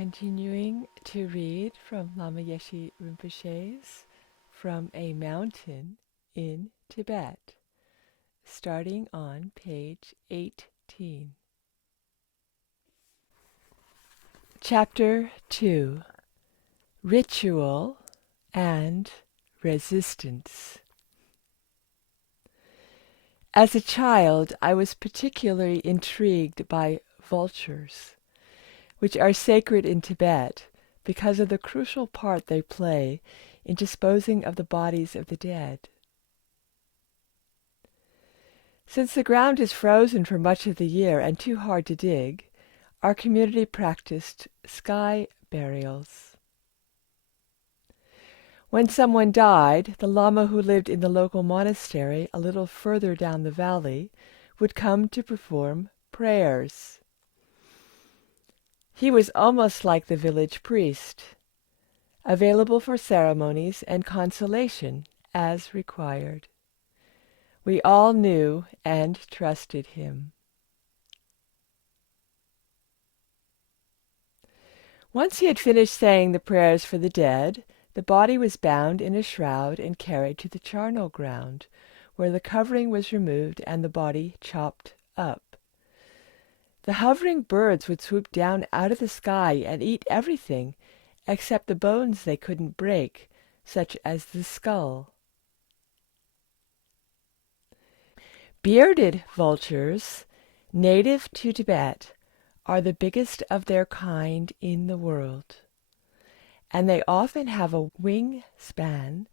Continuing to read from Lama Yeshe Rinpoche's From a Mountain in Tibet, starting on page 18. Chapter 2, Ritual and Resistance. As a child, I was particularly intrigued by vultures, which are sacred in Tibet because of the crucial part they play in disposing of the bodies of the dead. Since the ground is frozen for much of the year and too hard to dig, our community practiced sky burials. When someone died, the Lama who lived in the local monastery a little further down the valley would come to perform prayers. He was almost like the village priest, available for ceremonies and consolation as required. We all knew and trusted him. Once he had finished saying the prayers for the dead, the body was bound in a shroud and carried to the charnel ground, where the covering was removed and the body chopped up. The hovering birds would swoop down out of the sky and eat everything except the bones they couldn't break, such as the skull. Bearded vultures, native to Tibet, are the biggest of their kind in the world, and they often have a wingspan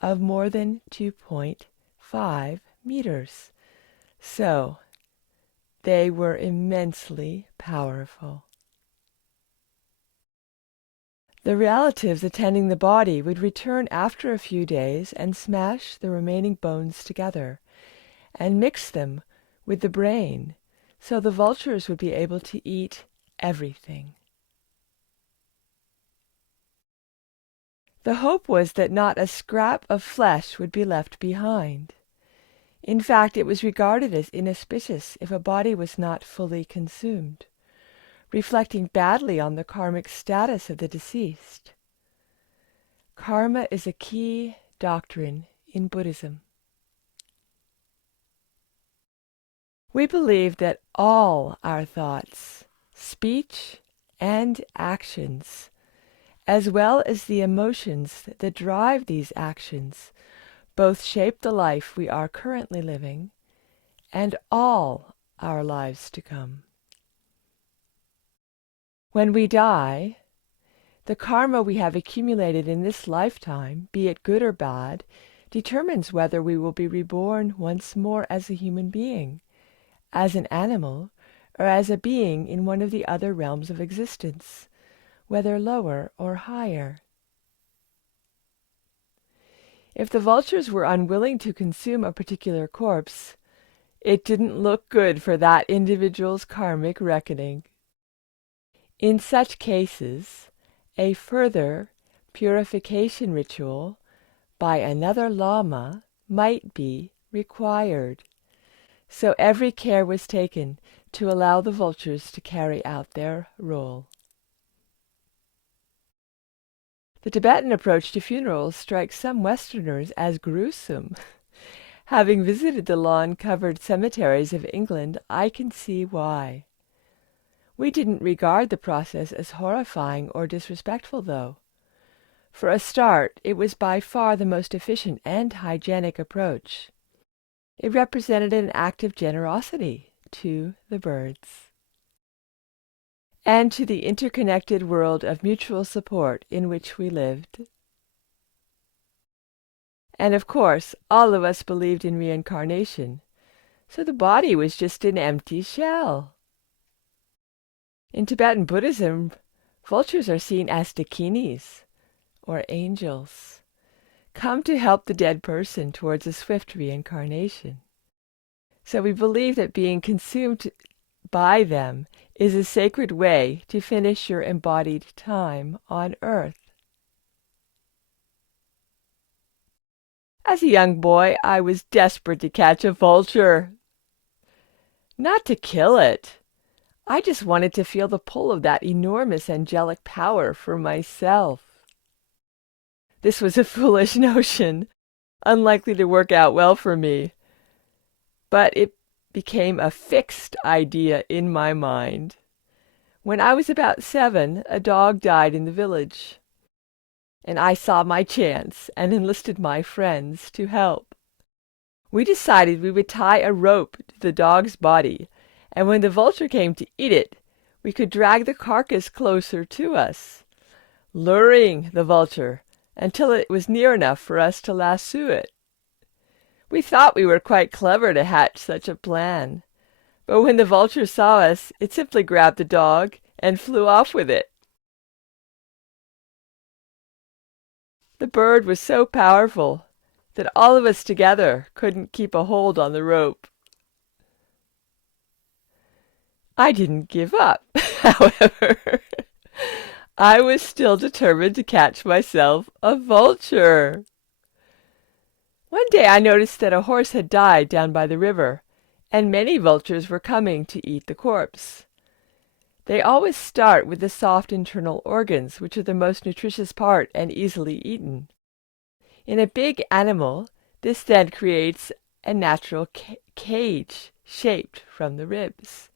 of more than 2.5 meters. So, they were immensely powerful. The relatives attending the body would return after a few days and smash the remaining bones together and mix them with the brain so the vultures would be able to eat everything. The hope was that not a scrap of flesh would be left behind. In fact, it was regarded as inauspicious if a body was not fully consumed, reflecting badly on the karmic status of the deceased. Karma is a key doctrine in Buddhism. We believe that all our thoughts, speech, and actions, as well as the emotions that drive these actions, both shape the life we are currently living and all our lives to come. When we die, the karma we have accumulated in this lifetime, be it good or bad, determines whether we will be reborn once more as a human being, as an animal, or as a being in one of the other realms of existence, whether lower or higher. If the vultures were unwilling to consume a particular corpse, it didn't look good for that individual's karmic reckoning. In such cases, a further purification ritual by another Lama might be required, so every care was taken to allow the vultures to carry out their role. The Tibetan approach to funerals strikes some Westerners as gruesome. Having visited the lawn-covered cemeteries of England, I can see why. We didn't regard the process as horrifying or disrespectful, though. For a start, it was by far the most efficient and hygienic approach. It represented an act of generosity to the birds and to the interconnected world of mutual support in which we lived. And of course, all of us believed in reincarnation, so the body was just an empty shell. In Tibetan Buddhism, vultures are seen as dakinis, or angels, come to help the dead person towards a swift reincarnation. So we believe that being consumed by them is a sacred way to finish your embodied time on earth. As a young boy, I was desperate to catch a vulture. Not to kill it. I just wanted to feel the pull of that enormous angelic power for myself. This was a foolish notion, unlikely to work out well for me, but it became a fixed idea in my mind. When I was about 7, a dog died in the village, and I saw my chance and enlisted my friends to help. We decided we would tie a rope to the dog's body, and when the vulture came to eat it, we could drag the carcass closer to us, luring the vulture until it was near enough for us to lasso it. We thought we were quite clever to hatch such a plan, but when the vulture saw us, it simply grabbed the dog and flew off with it. The bird was so powerful that all of us together couldn't keep a hold on the rope. I didn't give up, however. I was still determined to catch myself a vulture. One day I noticed that a horse had died down by the river, and many vultures were coming to eat the corpse. They always start with the soft internal organs, which are the most nutritious part and easily eaten. In a big animal, this then creates a natural cage shaped from the ribs.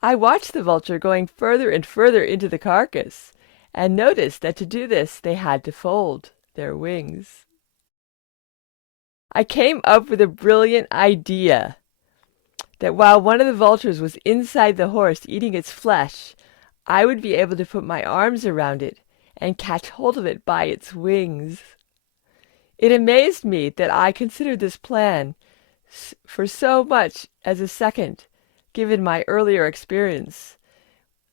I watched the vulture going further and further into the carcass, and noticed that to do this they had to fold their wings. I came up with a brilliant idea that while one of the vultures was inside the horse eating its flesh, I would be able to put my arms around it and catch hold of it by its wings. It amazed me that I considered this plan for so much as a second, given my earlier experience,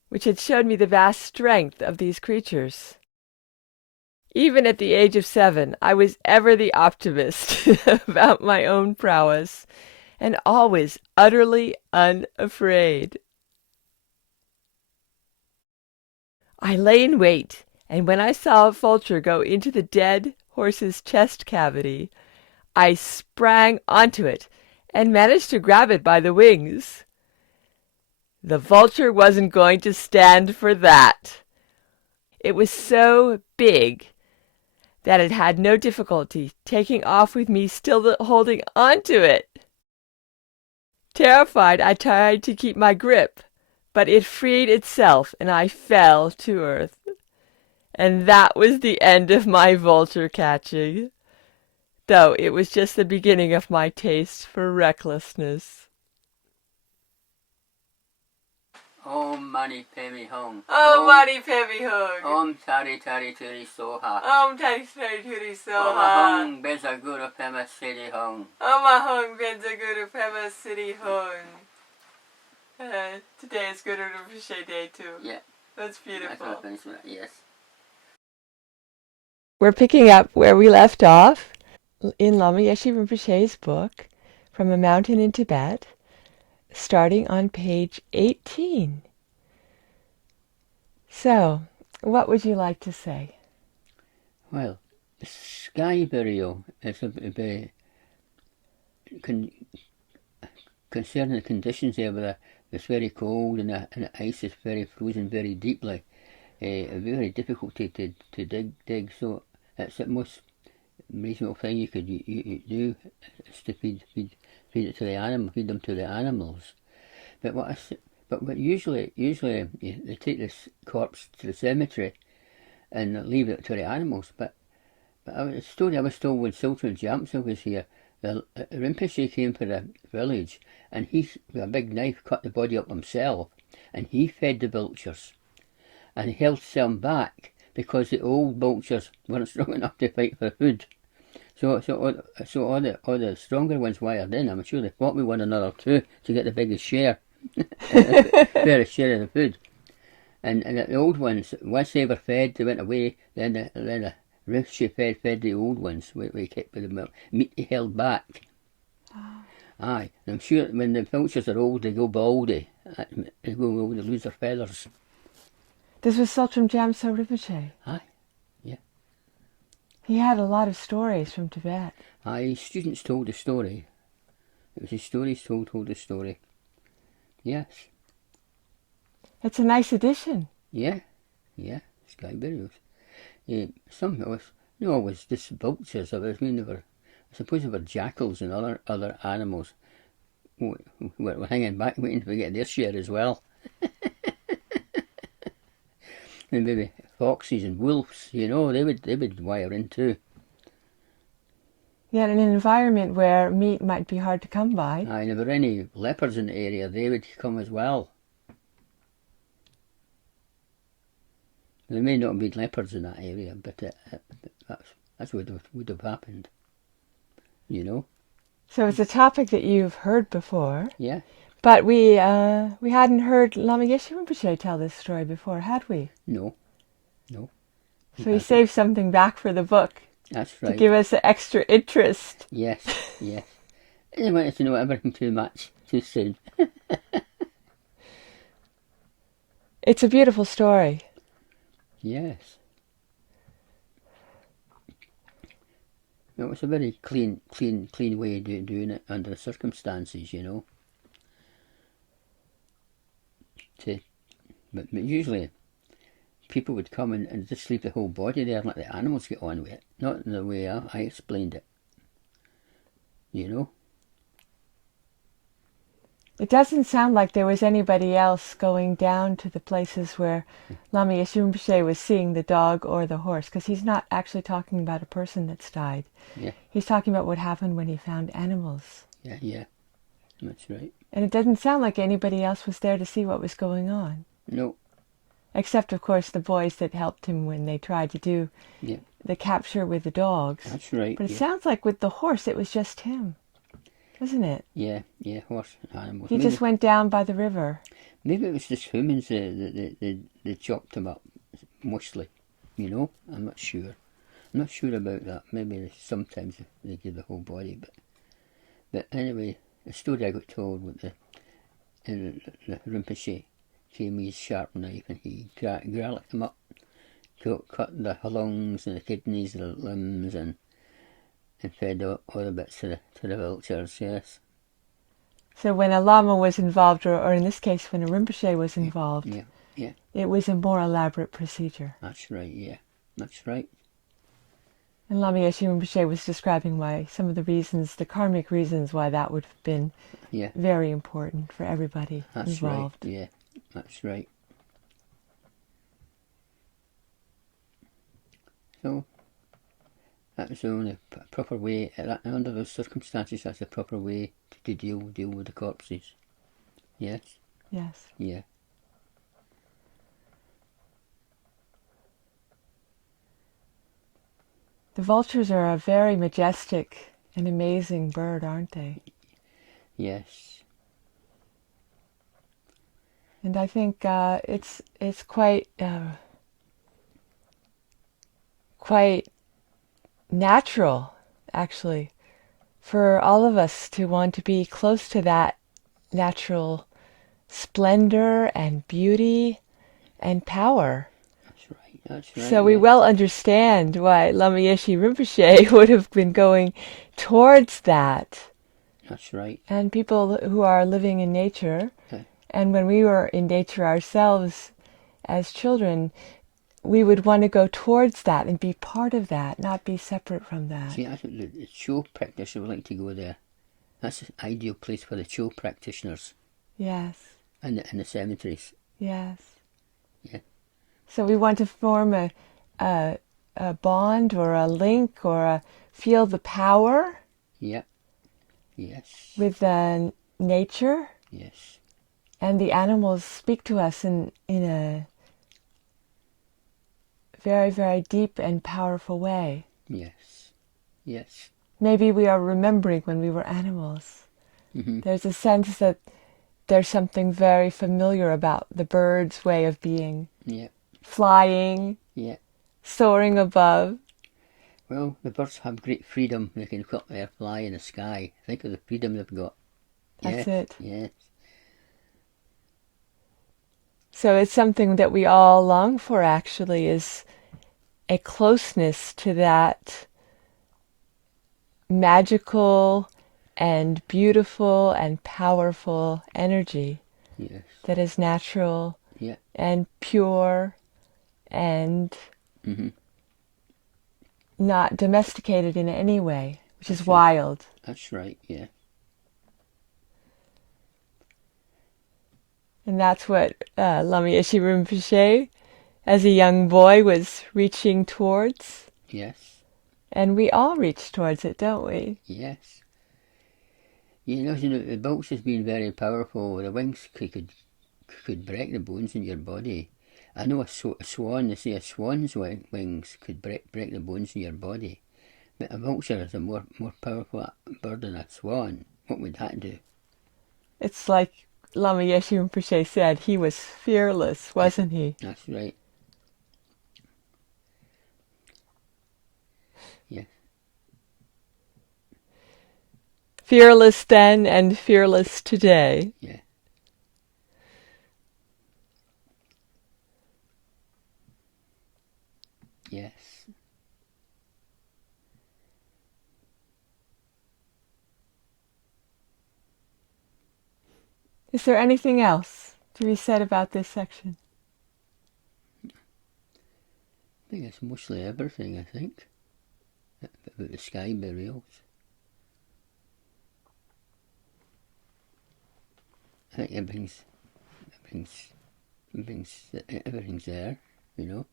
which had showed me the vast strength of these creatures. Even at the age of 7, I was ever the optimist about my own prowess, and always utterly unafraid. I lay in wait, and when I saw a vulture go into the dead horse's chest cavity, I sprang onto it and managed to grab it by the wings. The vulture wasn't going to stand for that. It was so big that it had no difficulty taking off with me still holding onto it. Terrified, I tried to keep my grip, but it freed itself and I fell to earth. And that was the end of my vulture catching, though it was just the beginning of my taste for recklessness. Om Mani Padme Hum. Om Mani Padme Hum. Om Tari Tari Turi Soha. Om Tari Tari Turi Soha. Om Benza Guru Pema Siddhi Hum. Om Benza Guru Pema Siddhi Hum. Today is Guru Rinpoche Day too. Yeah. That's beautiful. That's what I finished with it, yes. We're picking up where we left off in Lama Yeshe Rinpoche's book, From a Mountain in Tibet, starting on page 18. So, what would you like to say? Well, sky burial is a very concerning the conditions there where it's very cold and the ice is very frozen very deeply. Very difficult to dig, so it's the most reasonable thing you could you do is to feed it to the animal, feed them to the animals. But usually they take this corpse to the cemetery and leave it to the animals. But a story I was told when Sultan Jamsa was here, the Rinpoche came for the village and he with a big knife cut the body up himself and he fed the vultures and held some back because the old vultures weren't strong enough to fight for food. So all the stronger ones wired in. I'm sure they fought with one another too to get the biggest share, fairest share of the food. And the old ones, once they were fed, they went away. Then the Rinpoche fed the old ones. We kept the meat they held back. Oh. Aye, and I'm sure when the vultures are old, they go baldy. They lose their feathers. This was Sultan Jamsa Rinpoche. Aye, yeah. He had a lot of stories from Tibet. Aye, his students told the story. It was his stories told the story. Yes. It's a nice addition. Yeah, yeah, sky burials. Some of us, not always just vultures. I mean, I suppose there were jackals and other animals were hanging back waiting to get their share as well. And maybe foxes and wolves, they would wire in too. Yet in an environment where meat might be hard to come by. And if there were any leopards in the area, they would come as well. There may not be leopards in that area, but that's what would have happened. So it's a topic that you've heard before. Yeah. But we hadn't heard Lama Yeshe Rinpoche tell this story before, had we? No. So he saved something back for the book. That's right. To give us an extra interest. Yes. I didn't want us to know everything too much too soon. It's a beautiful story. Yes. It was a very clean way of doing it under the circumstances, But usually people would come and just leave the whole body there and let the animals get on with it. Not in the way I explained it. It doesn't sound like there was anybody else going down to the places where Lama Yeshe Rinpoche was seeing the dog or the horse, because he's not actually talking about a person that's died. Yeah. He's talking about what happened when he found animals. Yeah. That's right. And it doesn't sound like anybody else was there to see what was going on. No. Except, of course, the boys that helped him when they tried to do the capture with the dogs. That's right. But it sounds like with the horse it was just him, doesn't it? Yeah, horse and animals. He just went down by the river. Maybe it was just humans that chopped him up, mostly. I'm not sure. I'm not sure about that. Maybe sometimes they give the whole body, but anyway, the story I got told with the Rinpoche came with his sharp knife and he garlicked them up, cut the lungs and the kidneys and the limbs and fed all the bits to the vultures. Yes. So when a lama was involved, or in this case when a Rinpoche was involved, it was a more elaborate procedure. That's right. Yeah, that's right. And Lama Yeshe Rinpoche was describing why some of the reasons, the karmic reasons why that would have been very important for everybody involved. Right. Yeah, that's right. So that was the only proper way. Under those circumstances, that's the proper way to deal with the corpses. Yes. Yes. Yeah. The vultures are a very majestic and amazing bird, aren't they? Yes. And I think it's quite natural, actually, for all of us to want to be close to that natural splendor and beauty and power. That's right. So we well understand why Lama Yeshe Rinpoche would have been going towards that. That's right. And people who are living in nature, and when we were in nature ourselves as children, we would want to go towards that and be part of that, not be separate from that. See, that's what the Cho practitioner would like to go there. That's an ideal place for the Cho practitioners. Yes. And the cemeteries. Yes. Yeah. So we want to form a bond or a link or feel the power. Yeah. Yes. With nature. Yes. And the animals speak to us in a very, very deep and powerful way. Yes. Yes. Maybe we are remembering when we were animals. Mm-hmm. There's a sense that there's something very familiar about the bird's way of being. Yeah. Flying. Yeah. Soaring above. Well, the birds have great freedom. They can go up there, fly in the sky. Think of the freedom they've got. That's it. Yes. So it's something that we all long for, actually, is a closeness to that magical and beautiful and powerful energy that is natural Yeah. and pure and Mhm. not domesticated in any way, which is That's right. wild. That's right. Yeah. And that's what Lama Yeshe Rinpoche, as a young boy, was reaching towards. Yes. And we all reach towards it, don't we? Yes. The box has been very powerful. The wings could break the bones in your body. I know a swan. They say a swan's wings could break the bones in your body. But a vulture is a more powerful bird than a swan. What would that do? It's like Lama Yeshe Rinpoche said, he was fearless, Yeah, wasn't he? that's right. Yeah. Fearless then and fearless today. Yeah. Yes. Is there anything else to be said about this section? I think it's mostly everything. I think about the sky burials. I think everything's there. You know.